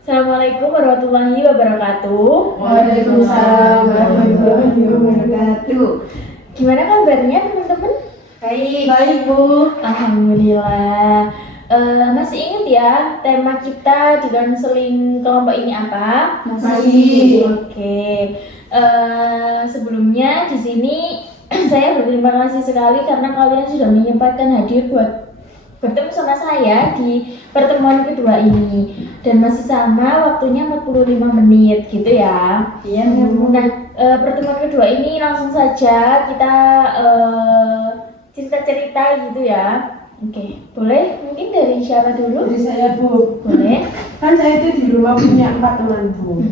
Assalamualaikum warahmatullahi wabarakatuh. Waalaikumsalam warahmatullahi wabarakatuh. Gimana kabarnya teman-teman? Baik Bu. Alhamdulillah. Masih ingat ya tema kita di konseling kelompok ini apa? Masih. Oke. Sebelumnya di sini saya berterima kasih sekali karena kalian sudah menyempatkan hadir buat bertemu sama saya di pertemuan kedua ini, dan masih sama waktunya 45 menit gitu ya. Iya. Nah, pertemuan kedua ini langsung saja kita cerita-cerita gitu ya. Oke, boleh mungkin dari siapa dulu? Dari saya Bu. Boleh. Kan saya itu di rumah punya 4 teman Bu.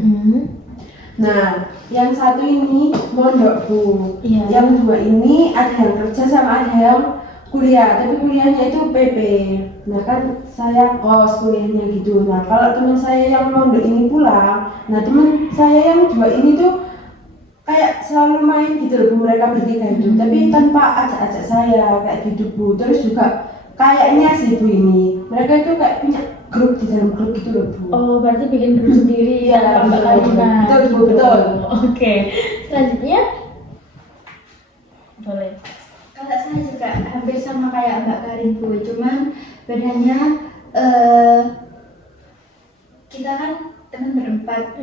Nah, yang satu ini mondok Bu. Iya. Yang 2 ini ada yang kerja sama ada yang kuliah, tapi kuliahnya itu PP. Nah kan saya kos kuliahnya gitu. Nah kalau teman saya yang mondok ini pulang, nah teman saya yang 2 ini tuh kayak selalu main gitu loh Bu, mereka bertiga itu, tapi tanpa ajak-ajak saya kayak gitu Bu. Terus juga kayaknya sih Bu ini, mereka itu kayak punya grup di dalam grup gitu loh Bu. Oh, berarti bikin grup sendiri ya, Iya, Mbak Karina. betul, Bu, betul. Oke, selanjutnya boleh. Kalau saya juga hampir sama kayak Mbak Karin Bu, cuman bedanya kita kan teman berempat,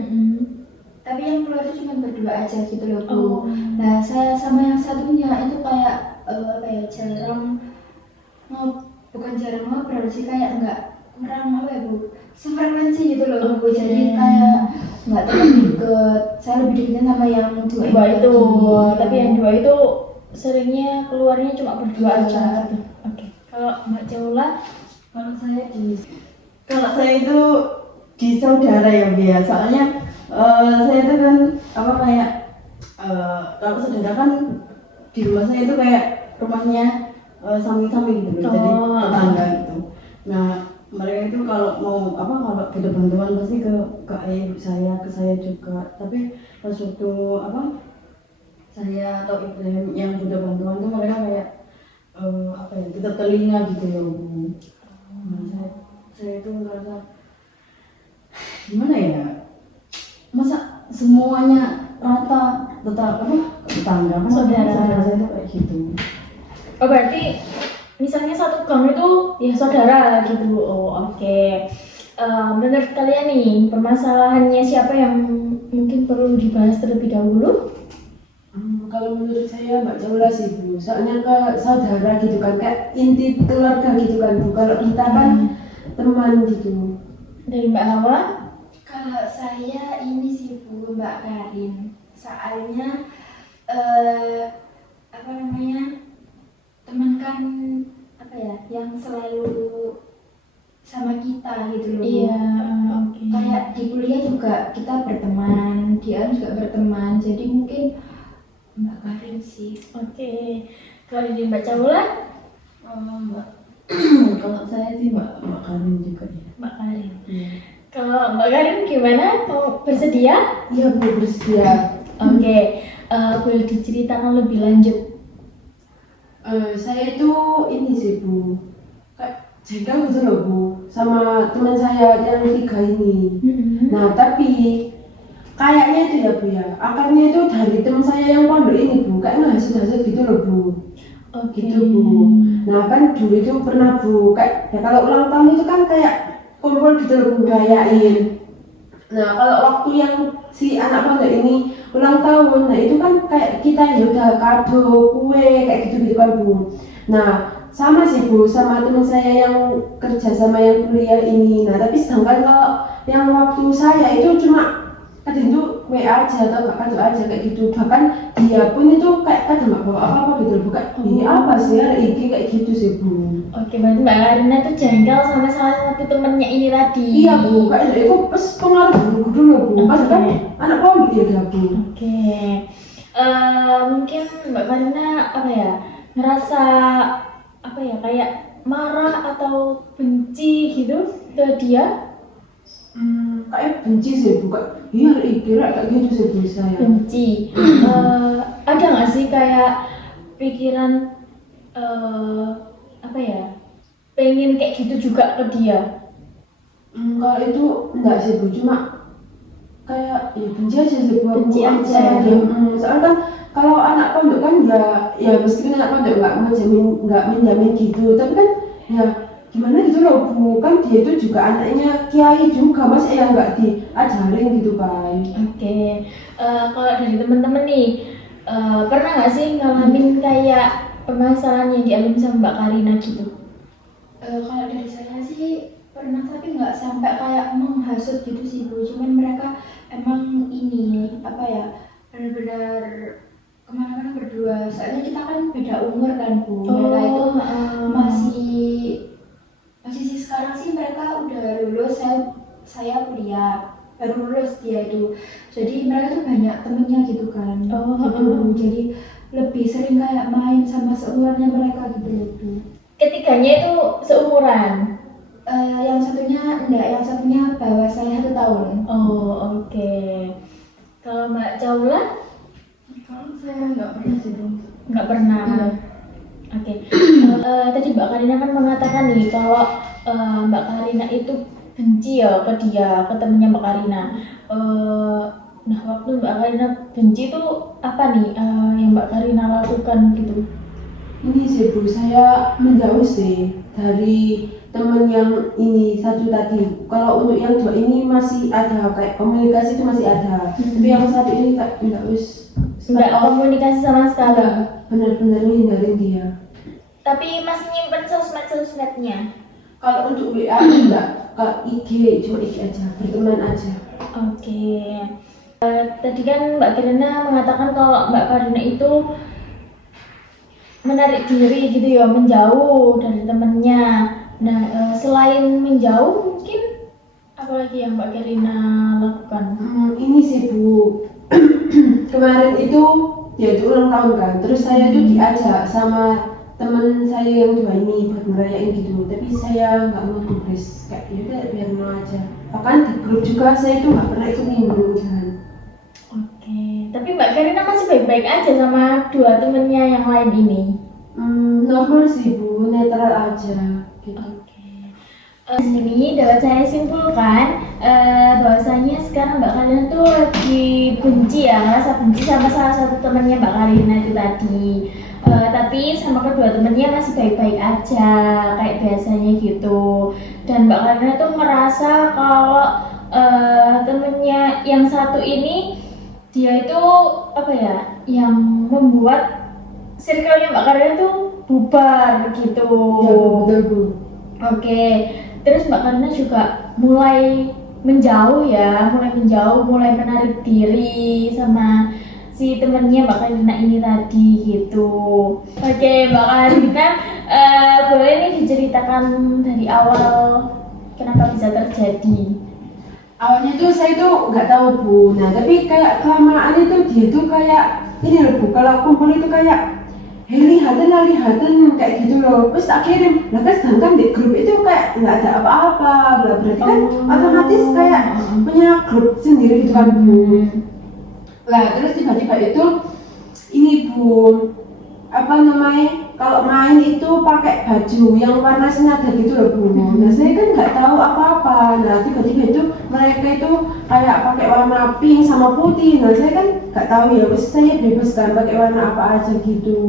tapi yang keluar itu cuma berdua aja gitu loh Bu. Oh. Nah saya sama yang satunya itu kayak jarang bukan jarang ngobrol sih, kayak nggak kurang apa ya Bu, sefrekuensi gitu loh Bu. Jadi kayak nggak terlalu deket. Saya lebih dekatnya sama yang dua Itu, tadi. tapi yang dua itu seringnya keluarnya cuma berdua Iya. aja. Oke. Kalau Mbak Jaula, Kalau saya itu di saudara ya Bu ya, soalnya saya itu kan apa kayak kalau saudara kan di rumah saya itu kayak rumahnya samping-samping gitu, jadi Oh. tetangga gitu. Nah mereka itu kalau mau apa kalau butuh bantuan pasti ke ayah ibu saya, ke saya juga. Tapi pas waktu apa saya atau Ibrahim yang butuh bantuan tuh mereka kayak apa ya, kita telinga gitu ya Bu. Nah, saya itu merasa gimana ya, masa semuanya rata tetap apa tetangga kan Saudara. saya itu kayak gitu. oh berarti misalnya satu gang itu ya saudara gitu. Oh, oke. Menurut kalian nih, permasalahannya siapa yang mungkin perlu dibahas terlebih dahulu? Kalau menurut saya Mbak Jaula sih Bu, soalnya ke saudara gitu kan, kayak inti keluarga gitu kan Bu. Kalau kita kan teman gitu. Dari Mbak Hawa? Kalau saya ini sih Bu, Mbak Karin, soalnya apa namanya, teman kan apa ya, yang selalu sama kita gitu loh. Iya, oke. Kayak di kuliah juga kita berteman, dia juga berteman, jadi mungkin Mbak Karin sih. Oke. Kalau di Mbak Jaula? Mbak kalau saya sih Mbak Karin juga ya. Mbak Karin. Iya. Kalau Mbak Karin gimana? Mau bersedia? Iya Bu, bersedia. Oke. Boleh diceritakan lebih lanjut? Saya itu ini sih Bu, kayak jengkel gitu loh Bu, sama teman saya yang 3 ini. Nah tapi kayaknya itu ya Bu ya, akarnya itu dari teman saya yang pondok ini Bu, kayak ngasih gitu loh Bu. Oke. Gitu Bu. Nah kan dulu itu pernah Bu, kayak ya kalau ulang tahun itu kan kayak kumpul gitu loh Bu, rayain. Nah kalau waktu yang si anak pondok ini ulang tahun, nah itu kan kayak kita ya udah kado, kue, kayak gitu kan Bu. Nah sama sih Bu, sama teman saya yang kerja sama yang kuliah ini. Nah tapi sedangkan kalau yang waktu saya itu cuma kadang itu WA aja atau nggak kado aja kayak gitu. Bahkan dia pun itu kayak kadang nggak bawa apa-apa gitu loh, bukan ini apa sih hari ini kayak gitu sih Bu. Oke, berarti Mbak Karina tuh jengkel sama salah satu temennya ini tadi. Iya Bu, kayak itu pas pengaruh dulu Bu, pas kan anak pondok ya Bu. Oke. Mungkin Mbak Karina apa ya, ngerasa apa ya, kayak marah atau benci gitu ke dia? Kayak benci sih Bu, iya kira kayak gitu sih Bu saya. Benci. Ada nggak sih kayak pikiran apa ya, pengen kayak gitu juga ke dia? Kalau itu enggak sih Bu, cuma kayak ya benci aja sih Bu. Benci Aku aja. sama dia. Soalnya kan kalau anak pondok kan ya meskipun anak pondok nggak menjamin gitu, tapi kan ya gimana gitu loh Bu, kan dia itu juga anaknya kiai juga, masa ya nggak diajarin gitu kan. Oke. Kalau dari teman-teman nih, pernah nggak sih ngalamin kayak permasalahan yang dialami sama Mbak Karina gitu? Kalau dari saya sih pernah, tapi nggak sampai kayak menghasut gitu sih Bu. Cuman mereka emang ini apa ya, benar-benar kemana-mana berdua. Soalnya kita kan beda umur kan Bu. Mereka itu masih sih, sekarang sih mereka udah lulus, saya kuliah baru lulus dia itu. Jadi mereka tuh banyak temennya gitu kan. Gitu. Jadi lebih sering kayak main sama seumurannya mereka gitu loh Bu. Ketiganya itu seumuran. Yang satunya enggak, yang satunya bawah saya 1 tahun. Oh, oke. Kalau Mbak Caula Kalau saya nggak pernah sih Bu. nggak pernah. Iya. Oke. Tadi Mbak Karina kan mengatakan nih kalau Mbak Karina itu benci ya ke dia, ke temennya Mbak Karina. Nah, waktu Mbak Karina benci itu apa nih yang Mbak Karina lakukan gitu? Ini sih Bu, saya menjauh sih dari teman yang ini satu tadi. Kalau untuk yang dua ini masih ada kayak komunikasi itu masih ada. Tapi yang satu ini enggak wis Nggak komunikasi sama sekali. benar-benar menghindarin dia. Tapi masih nyimpen sosmed-sosmednya. Kalau untuk WA enggak, ke IG cuma IG aja, berteman aja. Oke. Tadi kan Mbak Karina mengatakan kalau Mbak Karina itu menarik diri gitu ya, menjauh dari temennya. Nah, selain menjauh mungkin apa lagi yang Mbak Karina lakukan? Ini sih Bu, kemarin itu dia itu ulang tahun kan, terus saya itu diajak sama teman saya yang dua ini buat ngerayain gitu, tapi saya nggak mau ngebres, kayak yaudah biar mau aja. Bahkan di grup juga saya itu nggak pernah ikut nimbrung kan. Oke. Tapi Mbak Karina masih baik-baik aja sama dua temennya yang lain ini. Normal sih Bu, netral aja gitu. Di sini dapat saya simpulkan bahwasanya sekarang Mbak Karina tuh lagi benci ya, ngerasa benci sama salah satu temannya Mbak Karina itu tadi. Tapi sama kedua temennya masih baik-baik aja kayak biasanya gitu. Dan Mbak Karina tuh merasa kalau temennya yang satu ini dia itu apa ya, yang membuat circle-nya Mbak Karina tuh bubar gitu. Ya betul Bu. Oke, terus Mbak Karina juga mulai menjauh ya, mulai menarik diri sama si temennya Mbak Karina ini tadi gitu. Oke, Mbak Karina, boleh nih diceritakan dari awal kenapa bisa terjadi? Awalnya tuh saya tuh nggak tahu Bu, nah tapi kayak kelamaan itu dia tuh kayak ini loh Bu, kalau kumpul itu kayak lihatan kayak gitu loh, terus tak kirim. Lah kan sedangkan di grup itu kayak nggak ada apa-apa, berarti kan otomatis kayak punya grup sendiri gitu kan Bu. Lah terus tiba-tiba itu ini Bu, apa namanya, kalau main itu pakai baju yang warna senada gitu loh Bu. Nah saya kan nggak tahu apa-apa. Nah tiba-tiba itu mereka itu kayak pakai warna pink sama putih. Nah saya kan nggak tahu ya, wes saya bebas kan pakai warna apa aja gitu.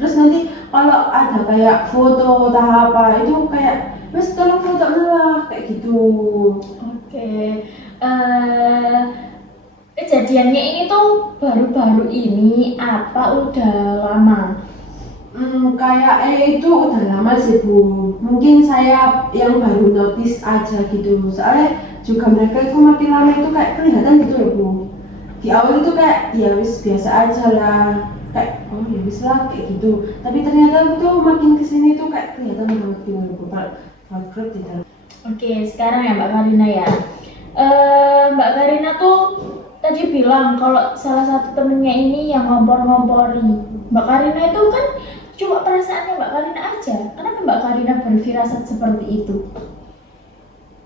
Terus nanti kalau ada kayak foto atau apa itu kayak wes tolong foto lah kayak gitu. Oke, kejadiannya ini tuh baru-baru ini apa udah lama? Kayak itu udah lama sih Bu. Mungkin saya yang baru notice aja gitu. Soalnya juga mereka itu makin lama itu kayak kelihatan gitu loh Bu. Di awal itu kayak ya wis biasa aja lah. Kayak oh ya wis lah kayak gitu. Tapi ternyata itu makin kesini tuh kayak kelihatan banget gitu loh Bu. Buat grup di dalam. Oke, sekarang ya Mbak Karina ya. Mbak Karina tuh tadi bilang kalau salah satu temennya ini yang ngompor-ngompori. Mbak Karina itu kan cuma perasaannya Mbak Karina aja. Kenapa Mbak Karina berfirasat seperti itu?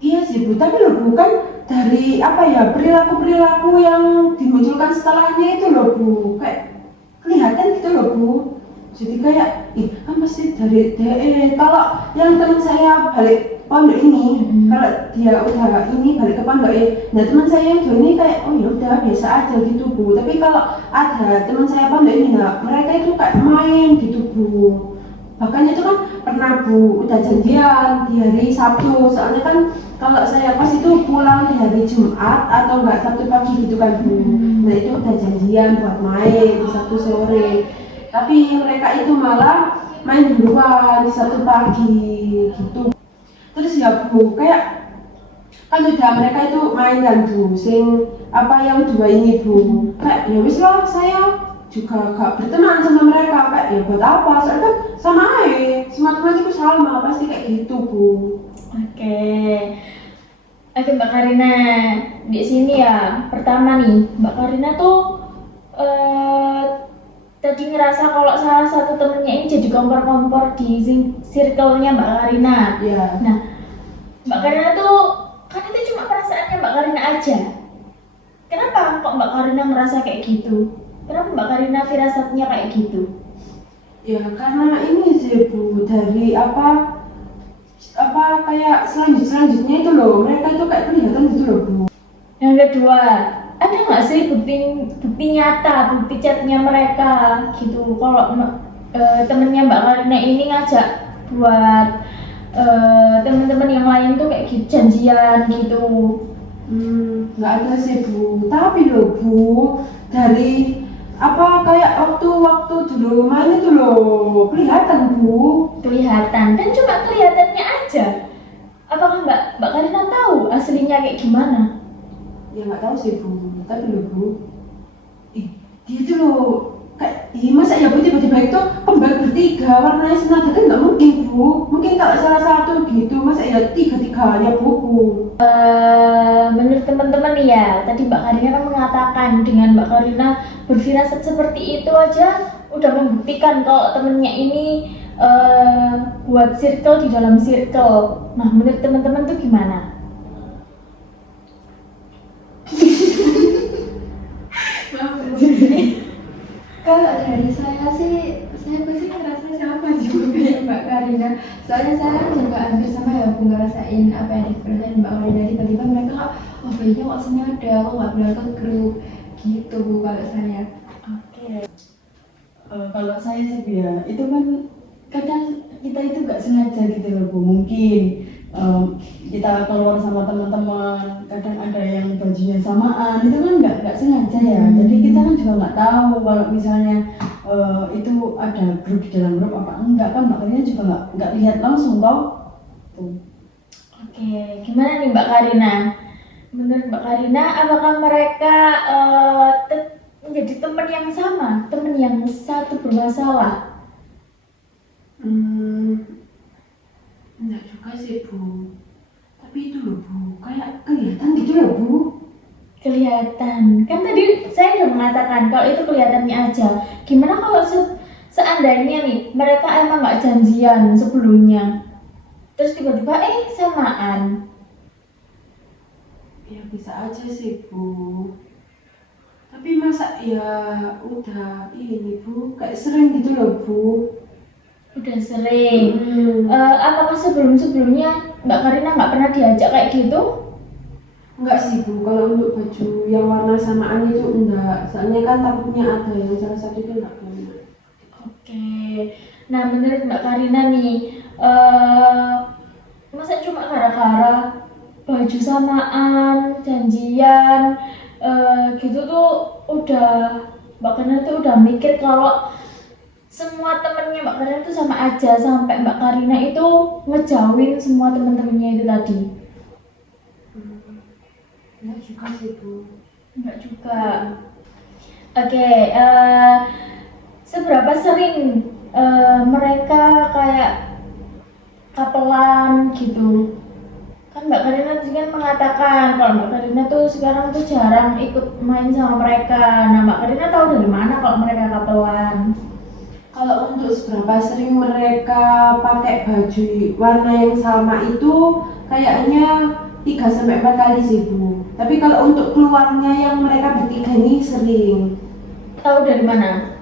Iya sih Bu, tapi loh Bu, kan dari apa ya, perilaku-perilaku yang dimunculkan setelahnya itu loh Bu, kayak kelihatan gitu loh Bu. Jadi kayak, kan pasti dari DE. Kalau yang teman saya balik pondok ini. Kalau dia udah ini balik ke pondok nah teman saya yang dua ini kayak oh ya udah biasa aja gitu Bu. Tapi kalau ada teman saya pondok ini nah mereka itu kayak main gitu Bu. Bahkan itu kan pernah Bu udah janjian di hari Sabtu, soalnya kan kalau saya pas itu pulang di hari Jumat atau enggak Sabtu pagi gitu kan Bu. Nah itu udah janjian buat main di Sabtu sore, tapi mereka itu malah main duluan di Sabtu pagi gitu. Terus ya Bu, kayak kan udah mereka itu main kan Bu, sing apa yang dua ini Bu, kayak ya wis lah saya juga gak berteman sama mereka, kayak ya buat apa, soalnya kan sama aja, semua teman itu sama, pasti kayak gitu Bu. Oke. Oke Mbak Karina, di sini ya pertama nih Mbak Karina tuh tadi ngerasa kalau salah satu temennya ini jadi kompor-kompor di circle-nya Mbak Karina. Iya. Nah, Mbak Karina tuh kan itu cuma perasaannya Mbak Karina aja. Kenapa kok Mbak Karina merasa kayak gitu? Kenapa Mbak Karina firasatnya kayak gitu? Ya karena ini sih Bu, dari apa kayak selanjutnya itu loh, mereka itu kayak kelihatan gitu loh Bu. Yang kedua, ada nggak sih bukti nyata, bukti chatnya mereka gitu? Kalau temennya Mbak Karina ini ngajak buat teman-teman yang lain tuh kayak gitu, janjian gitu. Nggak ada sih Bu, tapi loh Bu, dari apa kayak waktu dulu main itu loh kelihatan Bu. Kelihatan, dan cuma kelihatannya aja. Apakah Mbak Karina tahu aslinya kayak gimana? Ya nggak tahu sih Bu, tapi loh Bu, dia itu loh kayak masa ya Bu tiba-tiba itu kembar bertiga warnanya senada kan nggak mungkin Bu. Mungkin kalau salah satu gitu, masa ya tiga-tiganya Bu. Menurut teman-teman nih ya, tadi Mbak Karina kan mengatakan dengan Mbak Karina berfirasat seperti itu aja udah membuktikan kalau temennya ini buat circle di dalam circle. Nah, menurut teman-teman tuh gimana? Kalau dari saya sih, saya pasti ngerasa sama juga kayak Mbak Karina. Soalnya saya juga hampir sama ya, aku ngerasain apa yang dirasain Mbak Karina. Tiba-tiba mereka kok, oh kayaknya kok senada, kok nggak bilang ke grup gitu Bu kalau saya. Oke. Kalau saya sih ya, itu kan kadang kita itu nggak sengaja gitu loh Bu. Mungkin kita keluar sama teman-teman, kadang ada yang bajunya samaan, itu kan nggak sengaja ya. Jadi kita kan juga nggak tahu kalau misalnya itu ada grup di dalam grup apa enggak, kan makanya juga nggak lihat langsung toh. Tuh. Oke, gimana nih Mbak Karina? Menurut Mbak Karina, apakah mereka menjadi teman yang sama, teman yang satu bermasalah? Enggak juga sih Bu, tapi itu loh Bu, kayak kelihatan gitu loh Bu. Kelihatan, kan tadi saya udah mengatakan kalau itu kelihatannya aja. Gimana kalau seandainya nih mereka emang nggak janjian sebelumnya, terus tiba-tiba samaan? Ya bisa aja sih Bu, tapi masa ya udah ini Bu, kayak sering gitu loh Bu. Udah sering. Apakah sebelumnya Mbak Karina nggak pernah diajak kayak gitu? Enggak sih Bu, kalau untuk baju yang warna samaan itu enggak, soalnya kan takutnya ada yang salah satu itu enggak pernah. Oke. Nah, menurut Mbak Karina nih, masa cuma gara-gara baju samaan, janjian, gitu tuh udah Mbak Karina tuh udah mikir kalau semua temennya Mbak Karina tuh sama aja, sampai Mbak Karina itu ngejauhin semua temen-temennya itu tadi? Enggak juga sih Bu. Enggak juga. Oke, seberapa sering mereka kayak kapelan gitu? Kan Mbak Karina tadi kan mengatakan kalau Mbak Karina tuh sekarang tuh jarang ikut main sama mereka. Nah, Mbak Karina tahu dari mana kalau mereka kapelan? Kalau untuk seberapa sering mereka pakai baju warna yang sama itu kayaknya 3-4 kali sih Bu. Tapi kalau untuk keluarnya yang mereka bertiga ini sering. Tahu dari mana?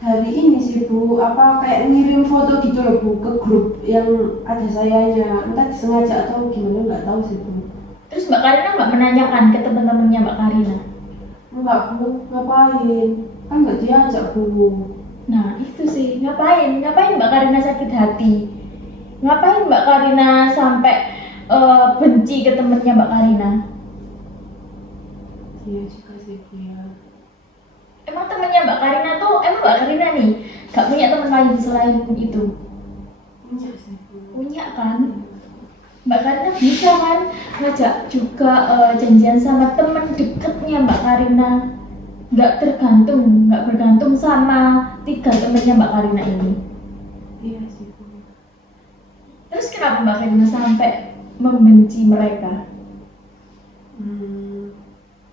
dari ini sih Bu, apa kayak ngirim foto gitu loh Bu ke grup yang ada sayanya, entah disengaja atau gimana nggak tahu sih Bu. Terus Mbak Karina nggak menanyakan ke teman-temannya Mbak Karina? Enggak Bu, ngapain? Kan nggak diajak Bu. Nah itu sih, ngapain Mbak Karina sakit hati? Ngapain Mbak Karina sampai benci ke temennya Mbak Karina? Iya juga sih Bu ya. Emang temennya Mbak Karina tuh, emang Mbak Karina nih gak punya teman lain selain itu? Punya sih Bu. Punya kan? Mbak Karina bisa kan ngajak juga janjian sama temen deketnya Mbak Karina. Nggak bergantung sama 3 temennya Mbak Karina ini. Iya sih Bu. Terus kenapa Mbak Karina sampai membenci mereka?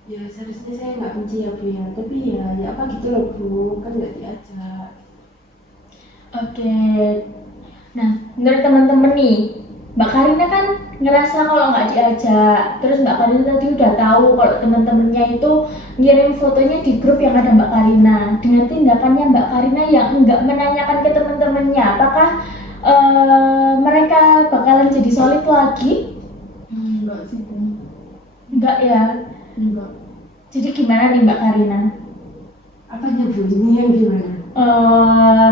Ya seharusnya saya nggak benci ya Bu ya, tapi ya apa gitu loh Bu, kan nggak diajak. Oke, nah menurut teman-teman nih, Mbak Karina kan ngerasa kalau nggak diajak, terus Mbak Karina tadi udah tahu kalau teman-temannya itu ngirim fotonya di grup yang ada Mbak Karina. Dengan tindakannya Mbak Karina yang nggak menanyakan ke teman-temannya, apakah mereka bakalan jadi solid lagi? Enggak sih Bu. Enggak ya. Enggak. Jadi gimana nih Mbak Karina? Apanya Bu, ini yang gimana?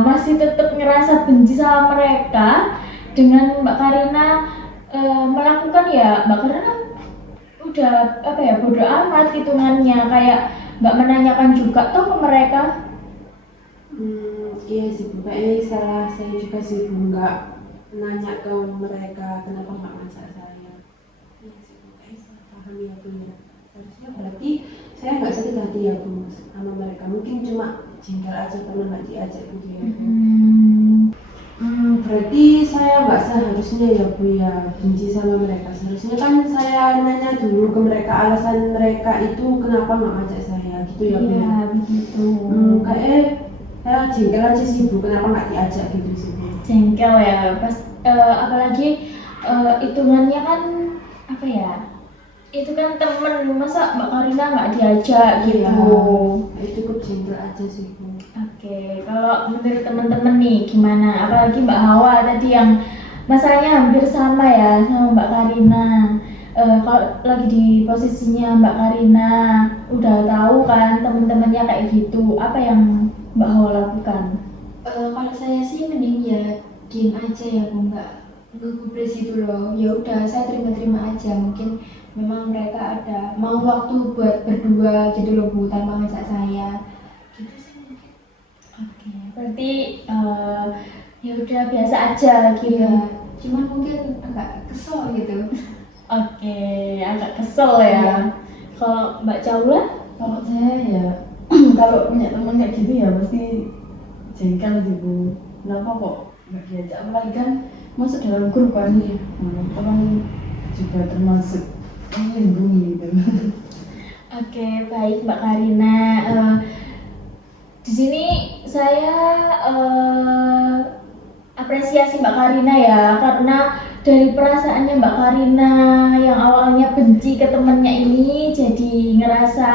Masih tetap ngerasa benci sama mereka dengan Mbak Karina melakukan ya Mbak Karina kan udah apa ya bodo amat hitungannya, kayak nggak menanyakan juga toh ke mereka. Iya sih Bu, kayaknya salah saya juga sih Bu, nggak nanya ke mereka kenapa nggak ngajak saya. Iya sih Bu, kayaknya salah paham ya Bu ya. Harusnya berarti saya nggak sakit hati ya Bu sama mereka, mungkin cuma jengkel aja karena nggak diajak gitu ya Bu. Berarti saya nggak seharusnya ya Bu ya benci sama mereka. Seharusnya kan saya nanya dulu ke mereka alasan mereka itu kenapa nggak ngajak saya gitu ya Bu. Iya begitu. Kayaknya saya jengkel aja sih Bu, kenapa nggak diajak gitu sih Bu. Jengkel ya pas apalagi hitungannya kan apa ya, itu kan temen, masa Mbak Karina nggak diajak gitu. Iya, cukup jengkel aja sih Bu. Oke, kalau menurut teman-teman nih gimana? Apalagi Mbak Hawa tadi yang masalahnya hampir sama ya sama Mbak Karina. Kalau lagi di posisinya Mbak Karina, udah tahu kan teman-temannya kayak gitu, apa yang Mbak Hawa lakukan? Kalau saya sih mending ya diem aja ya Bu, nggak ngegubris gitu loh. Ya udah saya terima-terima aja, mungkin memang mereka ada mau waktu buat berdua gitu loh Bu, tanpa ngajak saya gitu sih mungkin. Oke, berarti ya udah biasa aja gitu. Iya, cuman mungkin agak kesel gitu. Oke, agak kesel ya. Iya. Kalau Mbak Caula? Kalau saya ya kalau punya teman kayak gitu ya pasti jengkel sih Bu. Kenapa kok nggak diajak? Apalagi kan masuk dalam grup kan ya. Orang juga termasuk melindungi gitu. Oke, baik Mbak Karina. Di sini saya apresiasi Mbak Karina ya, karena dari perasaannya Mbak Karina yang awalnya benci ke temennya ini, jadi ngerasa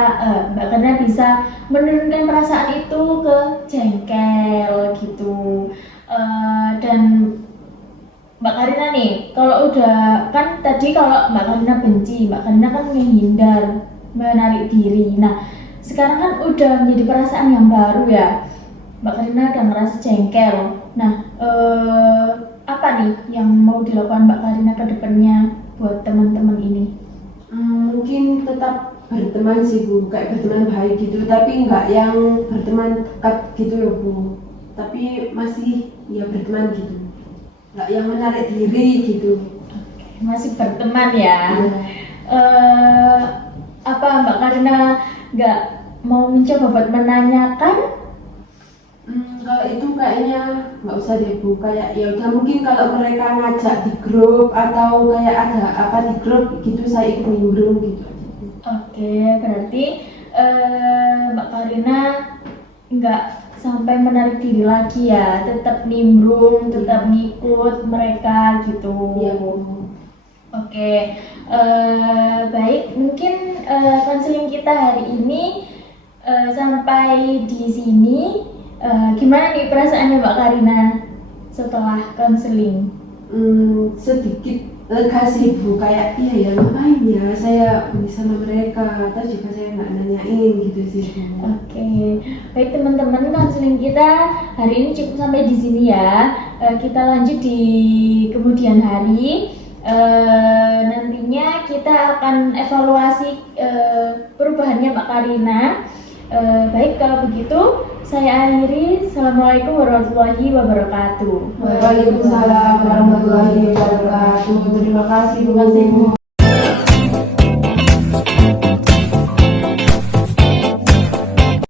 Mbak Karina bisa menurunkan perasaan itu ke jengkel gitu. Dan Mbak Karina nih, kalau udah kan tadi kalau Mbak Karina benci, Mbak Karina kan menghindar, menarik diri. Nah, sekarang kan udah menjadi perasaan yang baru ya. Mbak Karina udah ngerasa jengkel. Nah, apa nih yang mau dilakukan Mbak Karina ke depannya buat teman-teman ini? Mungkin tetap berteman sih Bu, kayak berteman baik gitu, tapi nggak yang berteman dekat gitu loh Bu. Tapi masih ya berteman gitu, nggak yang menarik diri gitu. Masih berteman ya. Iya. Apa Mbak Karina nggak mau mencoba buat menanyakan? Kalau itu kayaknya nggak usah deh Bu, kayak ya udah mungkin kalau mereka ngajak di grup atau kayak ada apa di grup gitu saya ikut nimbrung gitu aja Bu. Oke, berarti Mbak Karina nggak sampai menarik diri lagi ya, tetap nimbrung, tetap ngikut mereka gitu. Iya Bu. Oke, baik, mungkin konseling kita hari ini sampai di sini. Gimana nih perasaannya Mbak Karina setelah konseling? Sedikit lega sih Bu, kayak iya ya ngapain ya saya bisa sama mereka, atau juga saya nggak nanyain gitu sih Bu. Oke, baik teman-teman, konseling kita hari ini cukup sampai di sini ya. Kita lanjut di kemudian hari. Nantinya kita akan evaluasi perubahannya Mbak Karina. Baik, kalau begitu saya akhiri. Assalamualaikum warahmatullahi wabarakatuh. Waalaikumsalam warahmatullahi wabarakatuh. Terima kasih Bu.